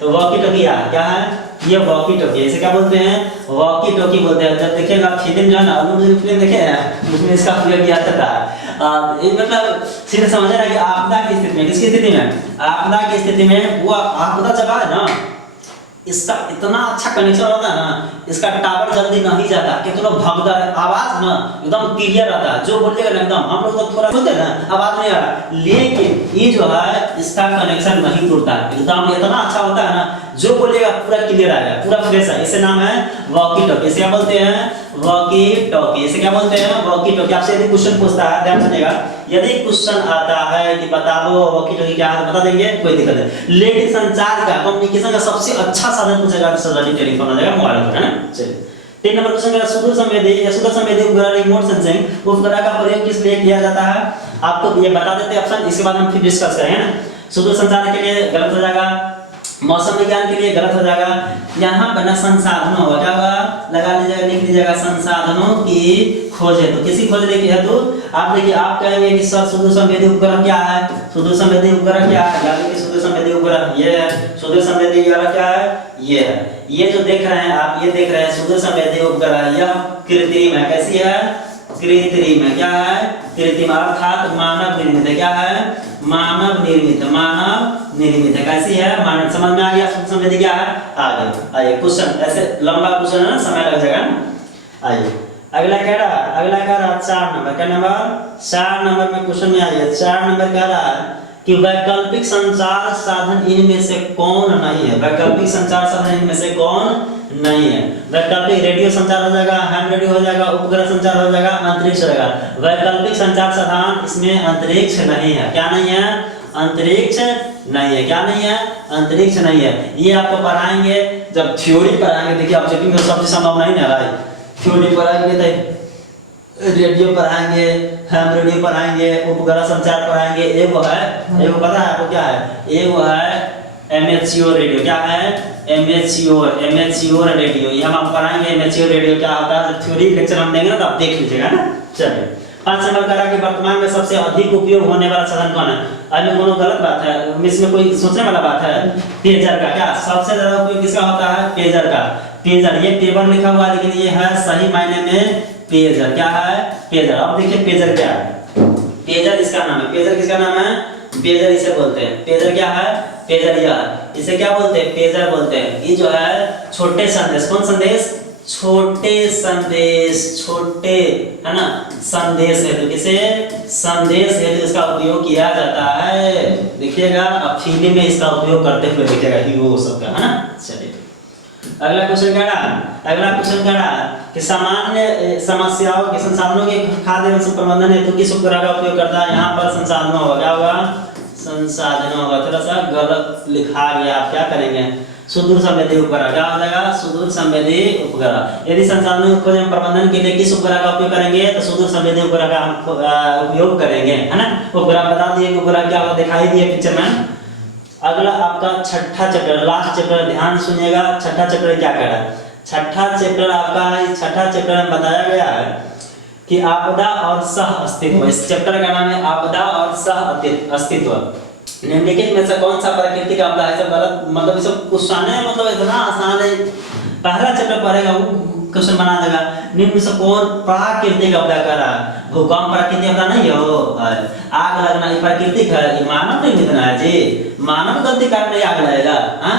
तो walkie talkie क्या है, ये वॉकी टॉकी, इसे क्या बोलते हैं, वॉकी टॉकी बोलते हैं। जब देखिएगा फिल्म जो है ना, एलुमिनियम फिल्म देखे हैं, उसमें इसका प्रयोग किया जाता है। ये मतलब सीधे समझ रहे हैं कि आपदा की स्थिति में, किसकी स्थिति में, आपदा की स्थिति में, वो आपदा जब आए ना, इसका इतना अच्छा कनेक्शन होता है ना, इसका टावर जल्दी नहीं जाता, कितना भगदा है, आवाज ना एकदम क्लियर आता है, जो बोलिएगा ना एकदम, हम लोग तो थोड़ा बोलते हैं ना आवाज नहीं आ रहा, लेकिन ये जो है इसका कनेक्शन नहीं टूटता, एकदम इतना अच्छा होता है ना, जो बोलिएगा पूरा क्लियर आएगा, पूरा फ्रेश है। इसे नाम है वॉकी टॉकी। इसे क्या बोलते हैं, वॉकी टॉकी। इसे क्या बोलते हैं, वॉकी टॉकी। आपसे यदि क्वेश्चन पूछता है, ध्यान सुनिएगा, यदि क्वेश्चन आता है कि बता दो वॉकी टॉकी क्या है, बता देंगे, कोई दिक्कत नहीं। लेकिन संचार का, कम्युनिकेशन का सबसे अच्छा साधन पूछेगा तो सर टेलीफोन आ जाएगा, मोबाइल पर, है ना। चलिए 3 नंबर क्वेश्चन का सुदूर संवेदी या सुदूर संवेदी उपग्रह रिमोट सेंसिंग उपग्रह का प्रयोग किस लिए किया जाता है, आपको ये बता देते हैं ऑप्शन, इसके बाद हम फिर डिस्कस करेंगे ना। सुदूर संचार के लिए गलत हो जाएगा, मौसम विज्ञान के लिए गलत हो जाएगा, यहाँ पर ना संसाधनों होगा, क्या होगा, लगा लीजिएगा, लिख लीजिएगा, संसाधनों की खोज है। तो किसी खोज लेके है तो आप देखिए, आप कहेंगे कि सर सुदूर संवेदी उपग्रह क्या है, सुदूर संवेदी उपग्रह क्या है, याद रखिए सुदूर संवेदी उपग्रह ये है, सुदूर संवेदी उपग्रह क्या है, ये है, ये जो देख रहे हैं आप, ये देख रहे हैं सुदूर संवेदी उपग्रह, यह कृत्रिम है, कैसी है, कृत्रिम है, क्या है, कृत्रिम, अर्थात मानव निर्मित है, क्या है, मानव निर्मित, मानव निर्मित है, कैसी है, मानव। समझ में आ गया, सुदूर संवेदी क्या है, आगे आइए क्वेश्चन, ऐसे लंबा क्वेश्चन है ना, समय लग जाएगा ना। आइए अगला कह रहा है, अगला कह रहा है 4 नंबर, क्या नंबर, 4 नंबर में क्वेश्चन में आइए। 4 नंबर कह रहा है कि वैकल्पिक संचार साधन इनमें से कौन नहीं है, वैकल्पिक संचार साधन इनमें से कौन नहीं है। वैकल्पिक रेडियो संचार हो जाएगा, हैम रेडियो हो जाएगा, उपग्रह संचार हो जाएगा, अंतरिक्ष रहेगा। वैकल्पिक संचार साधन इसमें अंतरिक्ष नहीं है, क्या नहीं है, अंतरिक्ष नहीं है, क्या नहीं है, अंतरिक्ष नहीं है। ये आपको पढ़ाएंगे जब थ्योरी पढ़ाएंगे, देखिए ऑब्जेक्टिव में सबसे संभव नहीं है भाई, थ्योरी पढ़ाएंगे तो रेडियो पढ़ाएंगे, हैम रेडियो पढ़ाएंगे, उपग्रह संचार पढ़ाएंगे, एगो है, एगो पता है आपको क्या है, एगो है एमेच्योर रेडियो, क्या है, एमेच्योर रेडियो, ये हम पढ़ाएंगे एमेच्योर रेडियो क्या होता है, थ्योरी लेक्चर हम देंगे ना, तो आप देख लीजिएगा ना। चलिए 5 नंबर करा कि वर्तमान में सबसे अधिक उपयोग होने वाला साधन कौन है। अभी कोनो गलत बात है, इसमें कोई सोचने वाला बात है, पेजर का, क्या सबसे ज्यादा उपयोग किसका होता है, पेजर का, पेजर, ये पेपर लिखा हुआ है लेकिन ये है सही मायने में पेजर, क्या है, पेजर। अब देखिए पेजर क्या है, पेजर इसका नाम है, पेजर किसका नाम है, पेजर इसे बोलते हैं, पेजर क्या है, पेजर यह, इसे क्या बोलते हैं, पेजर बोलते हैं। ये जो है छोटे संदेश, कौन संदेश, छोटे संदेश, छोटे है ना, संदेश है, तो किसे, संदेश है, तो इसका उपयोग किया जाता है। देखिएगा अब फिल्म में इसका उपयोग करते हुए देखिएगा हीरो सबका, है ना। चलिए अगला क्वेश्चन कह रहा है, अगला क्वेश्चन कह रहा है कि सामान्य समस्याओं के संसाधनों के खाद्य एवं प्रबंधन हेतु किस उपग्रह का उपयोग करता है। यहाँ पर संसाधनों होगा, क्या होगा, संसाधनों होगा, थोड़ा सा गलत लिखा गया, आप क्या करेंगे, सुदूर संवेदी उपग्रह, क्या हो जाएगा, सुदूर संवेदी उपग्रह। यदि संसाधनों के खोज एवं प्रबंधन के लिए किस उपग्रह का उपयोग करेंगे, तो सुदूर संवेदी उपग्रह का हम उपयोग करेंगे, है ना। उपग्रह बता दिए कि उपग्रह क्या होगा, दिखाई दिए पिक्चर में। अगला आपका छठा चैप्टर, लास्ट चैप्टर, ध्यान सुनिएगा, छठा चैप्टर क्या कह रहा है, छठा चैप्टर आपका है, छठा चैप्टर में बताया गया है कि आपदा और सह अस्तित्व। इस चैप्टर का नाम है आपदा और सह अस्तित्व। निम्नलिखित में से कौन सा प्राकृतिक आपदा है, सब गलत, मतलब ये सब क्वेश्चन है, मतलब इतना आसान है, पहला चैप्टर पढ़ेगा वो क्वेश्चन बना देगा। निम्न से कौन प्राकृतिक आपदा कर रहा है, भूकंप प्राकृतिक आपदा नहीं हो, आग लगना ये प्राकृतिक है, ये मानव निर्मित है जी, मानव गलती कारण आग लगेगा। हाँ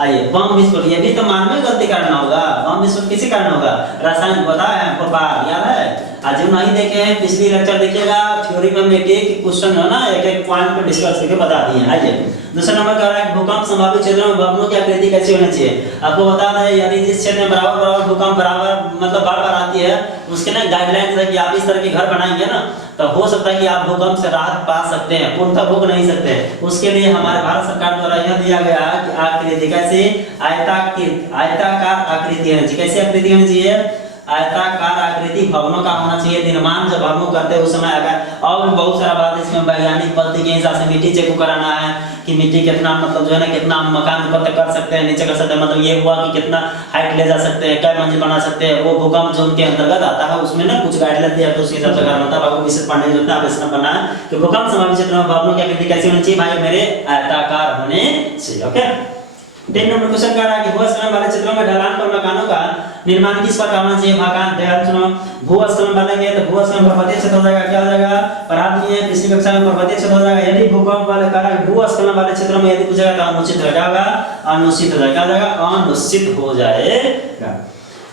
आइए, बम विस्फोट, ये भी तो मानव गलती कारण होगा, बम विस्फोट किसी कारण होगा, रासायनिक पता है हमको, बात याद है, आज हम नहीं देखे हैं पिछली लेक्चर देखिएगा, थ्योरी में हम एक क्वेश्चन है ना, एक पॉइंट पे डिस्कस करके बता दिए। आइए दूसरा नंबर कह रहा है भूकंप संभावित क्षेत्रों में भवनों की आकृति कैसी होनी चाहिए। आपको बता दें, यदि जिस क्षेत्र में बराबर बराबर भूकंप बराबर मतलब बार बार आती है, उसके ना गाइडलाइंस है कि आप इस तरह के घर बनाएंगे ना, तो हो सकता है कि आप भूकंप से राहत पा सकते हैं, पूर्णतः भोग नहीं सकते। उसके लिए हमारे भारत सरकार द्वारा यह दिया गया है कि आकृति कैसे, आयताकार आकृति होनी चाहिए, कैसी आकृति होनी चाहिए, आयताकार आकृति भवनों का होना चाहिए। निर्माण जब हम करते हैं उस समय अगर, और बहुत सारा बात इसमें वैज्ञानिक पद्धति के हिसाब से मिट्टी चेक कराना है कि मिट्टी कितना मतलब जो है ना, कितना मकान ऊपर तक कर सकते हैं, नीचे कर सकते हैं, मतलब ये हुआ कि कितना हाइट ले जा सकते हैं, क्या मंजिल बना सकते हैं, वो भूकंप जोन के अंतर्गत आता है। उसमें ना कुछ गाइडलाइन दिया तो उसके हिसाब से करना होता है। आपको विशेष पढ़ने की जरूरत है, आप इसमें पढ़ना है कि भूकंप संभावित क्षेत्र में भवनों की आकृति कैसी होनी चाहिए, भाई मेरे आयताकार होने चाहिए। ओके 3 नंबर क्वेश्चन कह रहा है कि भूस्खलन वाले क्षेत्रों में ढलान पर मकानों का निर्माण किस प्रकार होना चाहिए। मकान ध्यान सुनो, भूस्खलन बनेंगे तो भूस्खलन पर्वतीय क्षेत्र हो जाएगा, क्या हो जाएगा, पढ़ा दिए पिछली कक्षा में, पर्वतीय क्षेत्र हो जाएगा। यदि भूकंप वाले कह रहा है भूस्खलन वाले क्षेत्रों में यदि पूछेगा तो अनुचित हो जाएगा, अनुचित हो जाएगा, क्या हो जाएगा, अनुचित हो जाएगा।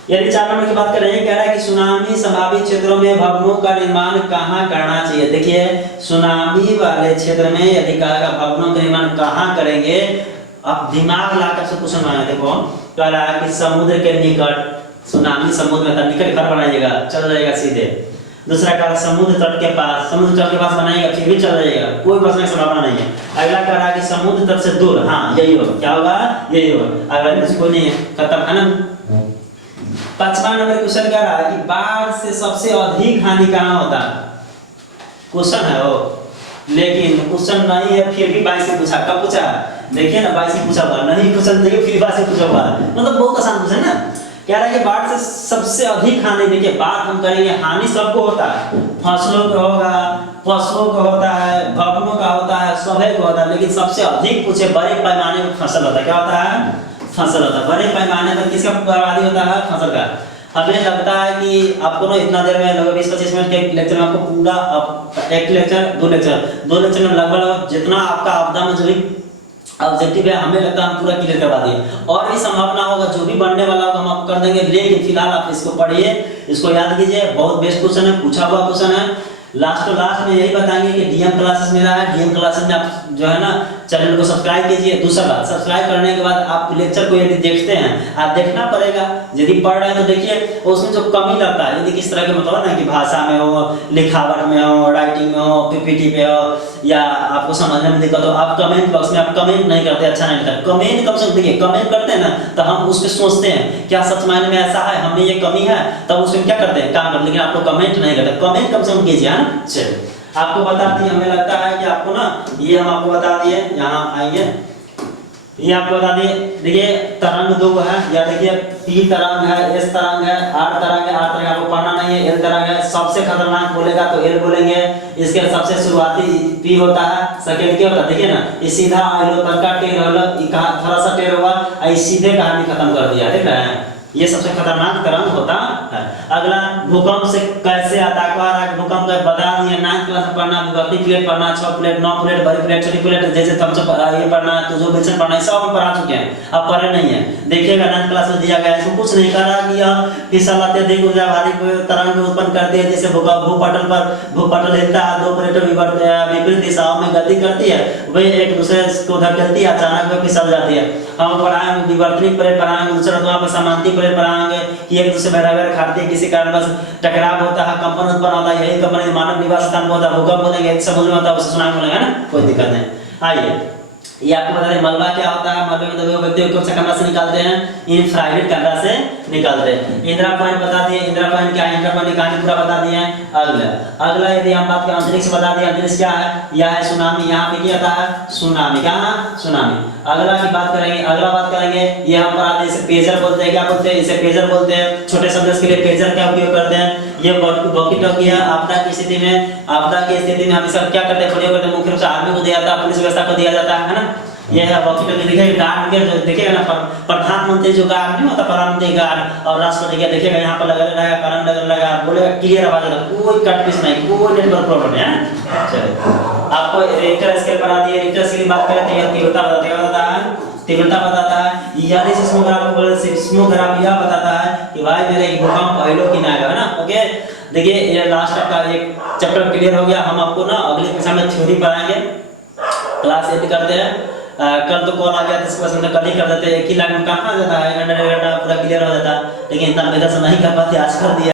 यदि 4 नंबर की बात करें, कह रहा है कि सुनामी संभावित क्षेत्रों में भवनों का निर्माण कहाँ करना चाहिए। देखिए सुनामी वाले क्षेत्र में यदि कहेगा भवनों का निर्माण कहाँ करेंगे, आप दिमाग लाकर से क्वेश्चन बनाए। देखो कह रहा है कि समुद्र के निकट, सुनामी समुद्र में निकट घर बनाइएगा, चल जाएगा सीधे। दूसरा कह समुद्र तट के पास, समुद्र तट के पास बनाएगा फिर भी चल जाएगा, कोई बचने की संभावना नहीं है। अगला कह रहा है कि समुद्र तट से दूर, हाँ यही होगा, क्या होगा, यही होगा। अगला इसको नहीं है, खत्म है ना। 5वां नंबर क्वेश्चन कह रहा है कि बाढ़ से सबसे अधिक हानि कहाँ होता है। क्वेश्चन है वो, लेकिन क्वेश्चन नहीं है फिर भी 22 से पूछा। कब पूछा, देखिए ना 22 से पूछा हुआ, नहीं क्वेश्चन देखिए फिर 22 से पूछा हुआ, मतलब बहुत आसान क्वेश्चन ना। कह रहा है कि बाढ़ से सबसे अधिक हानि, देखिए बात हम करेंगे, हानि सबको होता है, फसलों को होगा, पशुओं को होता है, भवनों का होता है, सभी को होता है, लेकिन सबसे अधिक पूछे बड़े पैमाने पर फसल होता है, क्या होता है, फसल होता है। बड़े पैमाने पर किसका बर्बादी होता है, फसल का। हमें लगता है कि आपको ना इतना देर में लगभग 20-25 मिनट के लेक्चर में आपको पूरा एक लेक्चर दो लेक्चर में लगभग जितना आपका आपदा में जो भी ऑब्जेक्टिव है हमें लगता है हम पूरा क्लियर करवा दिए। और भी संभावना होगा जो भी बनने वाला होगा हम आपको कर देंगे, लेकिन फिलहाल आप इसको पढ़िए, इसको याद कीजिए, बहुत बेस्ट क्वेश्चन है, पूछा हुआ क्वेश्चन है। लास्ट में यही बताएंगे कि डीएम क्लासेस मेरा है, डीएम क्लासेस में आप जो है ना चैनल को सब्सक्राइब कीजिए। दूसरा बात, सब्सक्राइब करने के बाद आप लेक्चर को यदि देखते हैं, आप देखना पड़ेगा, यदि पढ़ रहे हैं तो देखिए उसमें जो कमी लगता है, यदि किस तरह के मतलब ना कि भाषा में हो, लिखावट में हो, राइटिंग में हो, पीपीटी पे हो, या आपको समझने में दिक्कत हो, आप कमेंट बॉक्स में आप कमेंट नहीं करते, अच्छा नहीं लगता। कमेंट कम से कम देखिए, कमेंट करते हैं ना तो हम उस पर सोचते हैं क्या सच मायने में ऐसा है, हमें ये कमी है, तब उसमें क्या करते हैं, काम करते हैं। लेकिन आप लोग कमेंट नहीं करते, कमेंट कम से कम कीजिए, है ना। चलिए आपको बता दिए, हमें लगता है कि आपको ना ये हम आपको बता दिए, यहाँ आएंगे ये आपको बता दिए। देखिए तरंग 2 है, या देखिए P तरंग है, S तरंग है, R तरंग है, R तरंग आपको पढ़ना नहीं है, L तरंग है। सबसे खतरनाक बोलेगा तो L बोलेंगे, इसके सबसे शुरुआती P होता है, सेकंड क्या होता है, देखिए ना ये सीधा आइलो तनका टेर होलो, ये थोड़ा सा टेर हुआ, आई सीधे कहानी खत्म कर दिया, देख रहे हैं, ये सबसे खतरनाक तरंग होता है। अगला भूकंप से कैसे आता है, भूकंप का बता दिए, 9th क्लास में पढ़ना, विभक्ति प्लेट पढ़ना, 6 प्लेट, 9 प्लेट, बड़ी प्लेट, छोटी प्लेट, जैसे थम्स अप ये पढ़ना है, तो जो बेसन पढ़ना है सब हम पढ़ा चुके हैं, अब पढ़े नहीं है। देखिएगा 9th क्लास में दिया गया है, इसमें कुछ नहीं कर रहा कि यह फिसल अत्यधिक ऊर्जा भारी तरंग उत्पन्न करती है, जैसे भूपटल हिलता है, 2 प्लेटें विपरीत दिशाओं में गति करती है, वे एक दूसरे को धकेलती है, अचानक वे फिसल जाती है। हम पढ़ाएंगे विवर्तनिक प्लेट पढ़ाएंगे, दूसरा वहाँ पर समांती प्लेट पढ़ाएंगे कि एक दूसरे बराबर खाती है, किसी कारण बस टकराव होता है, कंपन उत्पन्न होता है, यही कंपन मानव निवास स्थान होता है। भूकंप बोलेंगे समझ में होता है, उसे सुनाई बोलेंगे ना, कोई दिक्कत नहीं। आइए ये आपको बता दें मलबा क्या होता है। मलबे में दबे व्यक्ति को कौन सा कमरा से निकालते हैं, इंफ्रारेड कैमरा से निकालते हैं। इंदिरा पॉइंट बता दिए, इंदिरा पॉइंट क्या है, इंदिरा पॉइंट की कहानी पूरा बता दिए। अगला यदि हम बात करें अंतरिक्ष बता दिए, अंतरिक्ष क्या है, यह है सुनामी, यहाँ पे क्या आता है, सुनामी, क्या है, सुनामी। अगला की बात करेंगे, अगला बात करेंगे, ये हम पढ़ा दें, इसे पेजर बोलते हैं, क्या बोलते हैं, इसे पेजर बोलते हैं। छोटे संदेश के लिए पेजर का उपयोग करते हैं। ये वॉकी टॉकी है, आपदा की स्थिति में हम इसका क्या करते हैं, प्रयोग करते हैं, मुख्य रूप से आर्मी को दिया जाता है, पुलिस व्यवस्था को दिया जाता है ना। ये है वॉकी टॉकी, देखिए गार्ड के जो देखिएगा ना, प्रधानमंत्री जो गार्ड नहीं होता, प्रधानमंत्री गार्ड और राष्ट्रपति का देखिएगा यहाँ पर लगा रहेगा, कारण लगा बोलेगा, क्लियर आवाज होगा, कोई कट पीस नहीं, कोई नेटवर्क प्रॉब्लम है। चलिए आपको रिक्टर स्केल बना दिए। रिक्टर स्केल की बात करें तो यह तीव्रता बताता है। यदि सिस्मोग्राफ यह बताता है कि भाई मेरे भूकंप आइलो कि ना आएगा, है ना। ओके देखिए ये लास्ट आपका एक चैप्टर क्लियर हो गया। हम आपको ना अगली कक्षा में थ्योरी पढ़ाएंगे। क्लास यदि करते हैं कल तो कॉल आ गया तो इसको कल ही कर देते हैं, 1 ही लाख में कहाँ जाता है, पूरा क्लियर हो जाता, लेकिन इतना मेहनत से नहीं कर पाते, आज कर दिया।